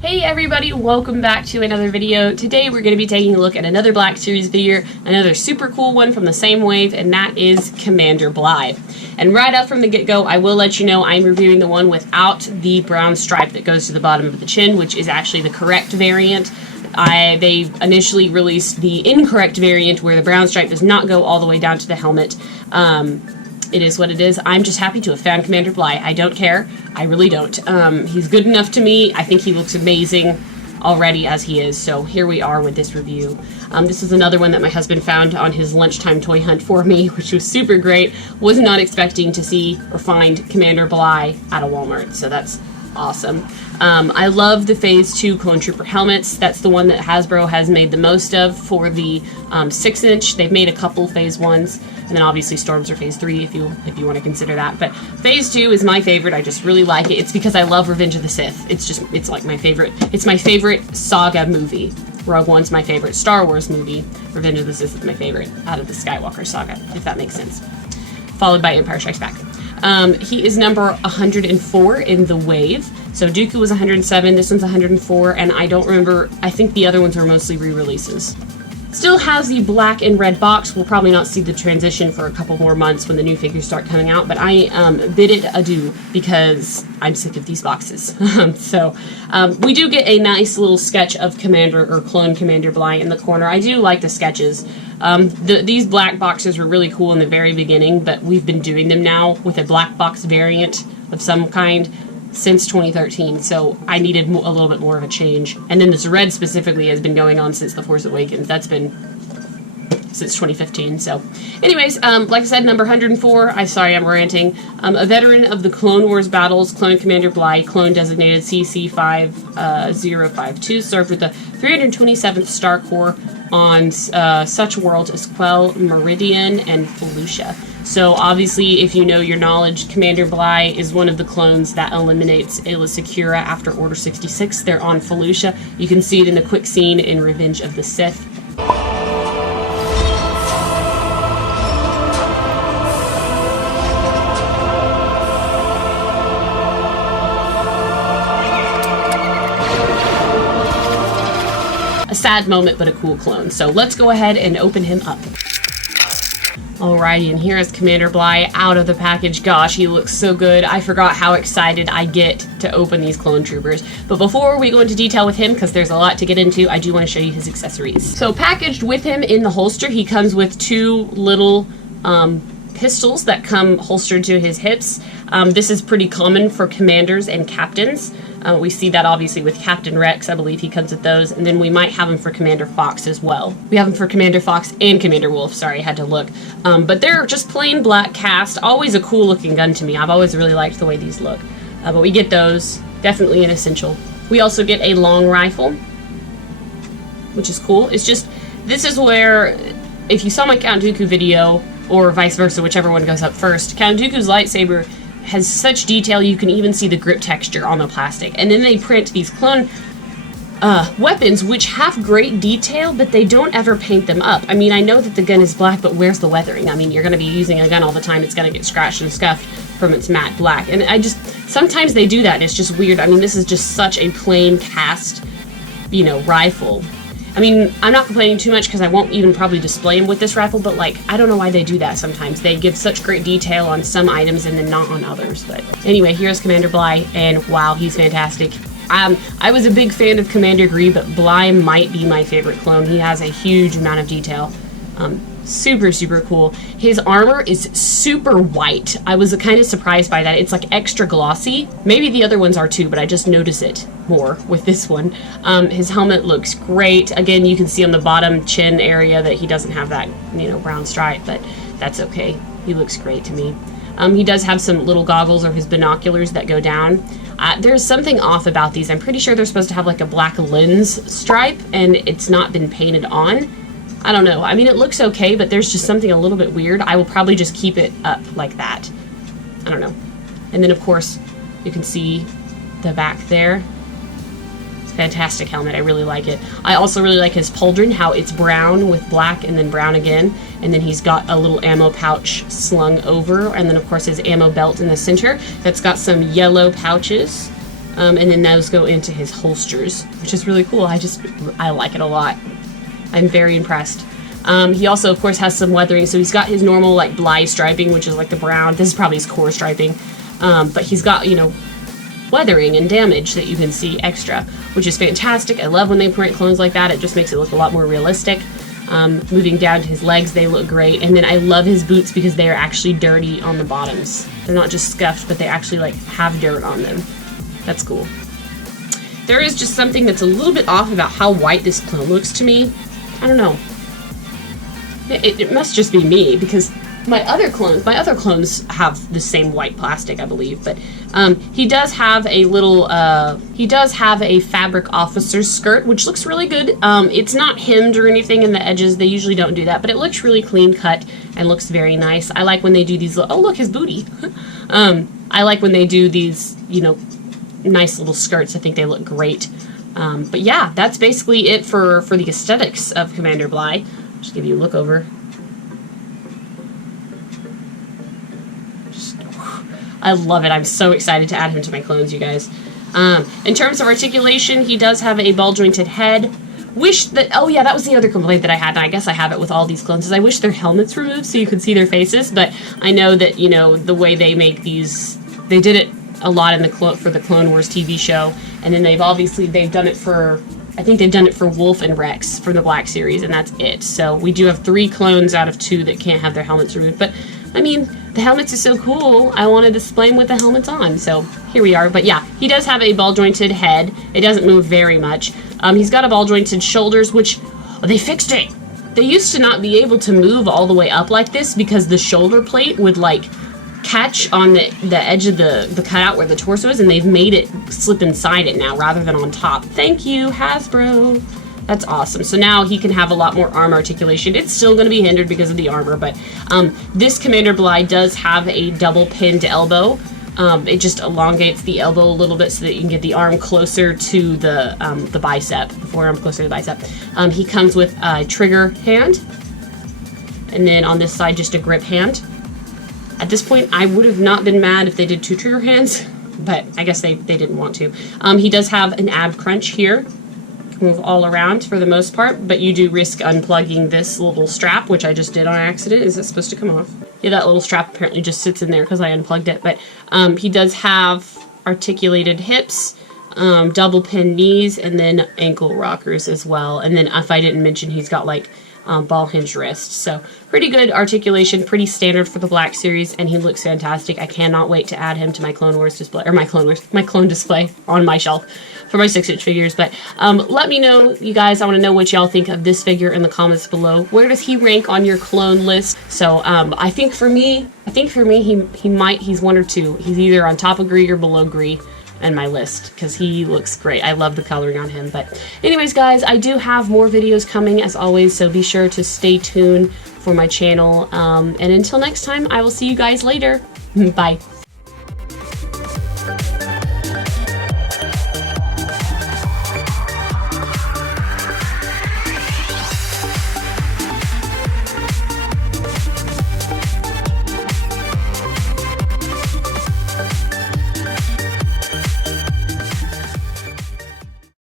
Hey everybody, welcome back to another video. Today we're going to be taking a look at another Black Series video, another super cool one from the same wave, and that is Commander Bly. And right out from the get-go, I will let you know I'm reviewing the one without the brown stripe that goes to the bottom of the chin, which is actually the correct variant. They initially released the incorrect variant where the brown stripe does not go all the way down to the helmet. It is what it is. I'm just happy to have found Commander Bly. I don't care. I really don't. He's good enough to me. I think he looks amazing already as he is. So here we are with this review. This is another one that my husband found on his lunchtime toy hunt for me, which was super great. Was not expecting to see or find Commander Bly at a Walmart. So that's awesome. I love the Phase 2 Clone Trooper helmets. That's the one that Hasbro has made the most of for the 6-inch. They've made a couple Phase 1s, and then obviously Storms are Phase 3 if you want to consider that. But Phase 2 is my favorite. I just really like it. It's because I love Revenge of the Sith. It's like my favorite. It's my favorite saga movie. Rogue One's my favorite Star Wars movie. Revenge of the Sith is my favorite out of the Skywalker saga, if that makes sense. Followed by Empire Strikes Back. He is number 104 in the wave. So Dooku was 107, this one's 104, and I don't remember, I think the other ones were mostly re-releases. Still has the black and red box. We'll probably not see the transition for a couple more months when the new figures start coming out, but I bid it adieu because I'm sick of these boxes. We do get a nice little sketch of Commander or Clone Commander Bly in the corner. I do like the sketches. These black boxes were really cool in the very beginning, but we've been doing them now with a black box variant of some kind since 2013, so I needed a little bit more of a change. And then this red specifically has been going on since The Force Awakens. That's been since 2015. So anyways, like I said, number 104, sorry I'm ranting, a veteran of the Clone Wars battles, Clone Commander Bly, clone designated CC5052, served with the 327th Star Corps on such worlds as Quell, Meridian, and Felucia. So obviously, if you know your knowledge, Commander Bly is one of the clones that eliminates Aayla Secura after Order 66. They're on Felucia. You can see it in the quick scene in Revenge of the Sith. A sad moment, but a cool clone. So let's go ahead and open him up. Alrighty, and here is Commander Bly out of the package. Gosh, he looks so good. I forgot how excited I get to open these clone troopers. But before we go into detail with him, because there's a lot to get into, I do want to show you his accessories. So packaged with him in the holster, he comes with two little pistols that come holstered to his hips. This is pretty common for commanders and captains. We see that obviously with Captain Rex. I believe he comes with those, and then we might have him for Commander Fox as well. We have him for Commander Fox and Commander Wolf. Sorry, I had to look. But they're just plain black cast. Always a cool looking gun to me. I've always really liked the way these look. But we get those. Definitely an essential. We also get a long rifle, which is cool. It's just, this is where, if you saw my Count Dooku video, or vice versa, whichever one goes up first, Count Dooku's lightsaber has such detail you can even see the grip texture on the plastic. And then they print these clone weapons which have great detail, but they don't ever paint them up. I mean, I know that the gun is black, but where's the weathering? I mean, you're going to be using a gun all the time. It's going to get scratched and scuffed from its matte black. And sometimes they do that, and it's just weird. I mean, this is just such a plain cast, rifle. I mean, I'm not complaining too much because I won't even probably display him with this rifle, but I don't know why they do that sometimes. They give such great detail on some items and then not on others. But anyway, here's Commander Bly, and wow, he's fantastic. I was a big fan of Commander Gree, but Bly might be my favorite clone. He has a huge amount of detail. Super, super cool. His armor is super white. I was kind of surprised by that. It's like extra glossy. Maybe the other ones are too, but I just notice it more with this one. His helmet looks great. Again, you can see on the bottom chin area that he doesn't have that, brown stripe, but that's okay. He looks great to me. He does have some little goggles or his binoculars that go down. There's something off about these. I'm pretty sure they're supposed to have like a black lens stripe, and it's not been painted on. I don't know. I mean, it looks okay, but there's just something a little bit weird. I will probably just keep it up like that. I don't know. And then, of course, you can see the back there. Fantastic helmet. I really like it. I also really like his pauldron, how it's brown with black and then brown again. And then he's got a little ammo pouch slung over. And then, of course, his ammo belt in the center that's got some yellow pouches. And then those go into his holsters, which is really cool. I like it a lot. I'm very impressed. He also, of course, has some weathering. So he's got his normal, like, Bly striping, which is like the brown. This is probably his core striping. But he's got, you know, weathering and damage that you can see extra, which is fantastic. I love when they print clones like that. It just makes it look a lot more realistic. Moving down to his legs, they look great. And then I love his boots because they are actually dirty on the bottoms. They're not just scuffed, but they actually, like, have dirt on them. That's cool. There is just something that's a little bit off about how white this clone looks to me. I don't know. It must just be me, because my other clones have the same white plastic, I believe. But he does have a little, he does have a fabric officer's skirt, which looks really good. It's not hemmed or anything in the edges. They usually don't do that, but it looks really clean cut and looks very nice. I like when they do these, oh look, his booty. I like when they do these, you know, nice little skirts. I think they look great. But yeah, that's basically it for the aesthetics of Commander Bly. Just give you a look over. I love it. I'm so excited to add him to my clones, you guys. In terms of articulation, he does have a ball-jointed head. Wish that, oh yeah, that was the other complaint that I had, and I guess I have it with all these clones, is I wish their helmets removed so you could see their faces, but I know that, you know, the way they make these, they did it a lot in for the Clone Wars TV show, and then they've done it for, I think they've done it for Wolf and Rex for the Black Series, and that's it. So we do have 3 clones out of 2 that can't have their helmets removed, but I mean, the helmets are so cool, I want to display them with the helmets on, so here we are. But yeah, he does have a ball-jointed head. It doesn't move very much. He's got a ball-jointed shoulders, which, they fixed it. They used to not be able to move all the way up like this because the shoulder plate would, like, catch on the edge of the cutout where the torso is, and they've made it slip inside it now rather than on top. Thank you, Hasbro. That's awesome. So now he can have a lot more arm articulation. It's still going to be hindered because of the armor, but this Commander Bly does have a double pinned elbow. It just elongates the elbow a little bit so that you can get the arm closer to the bicep, the forearm closer to the bicep. He comes with a trigger hand, and then on this side just a grip hand. At this point, I would have not been mad if they did 2 trigger hands, but I guess they didn't want to. He does have an ab crunch here. Move all around for the most part, but you do risk unplugging this little strap, which I just did on accident. Is it supposed to come off? Yeah, that little strap apparently just sits in there because I unplugged it, but he does have articulated hips, double pin knees, and then ankle rockers as well. And then if I didn't mention, he's got like ball hinge wrists. So pretty good articulation, pretty standard for the Black Series, and he looks fantastic. I cannot wait to add him to my Clone Wars display, or my clone display on my shelf for my 6-inch figures. But let me know, you guys. I want to know what y'all think of this figure in the comments below. Where does he rank on your clone list? So I think for me, he's 1 or 2. He's either on top of Gree or below Gree in my list because he looks great. I love the coloring on him. But anyways, guys, I do have more videos coming as always, so be sure to stay tuned for my channel. And until next time, I will see you guys later. Bye.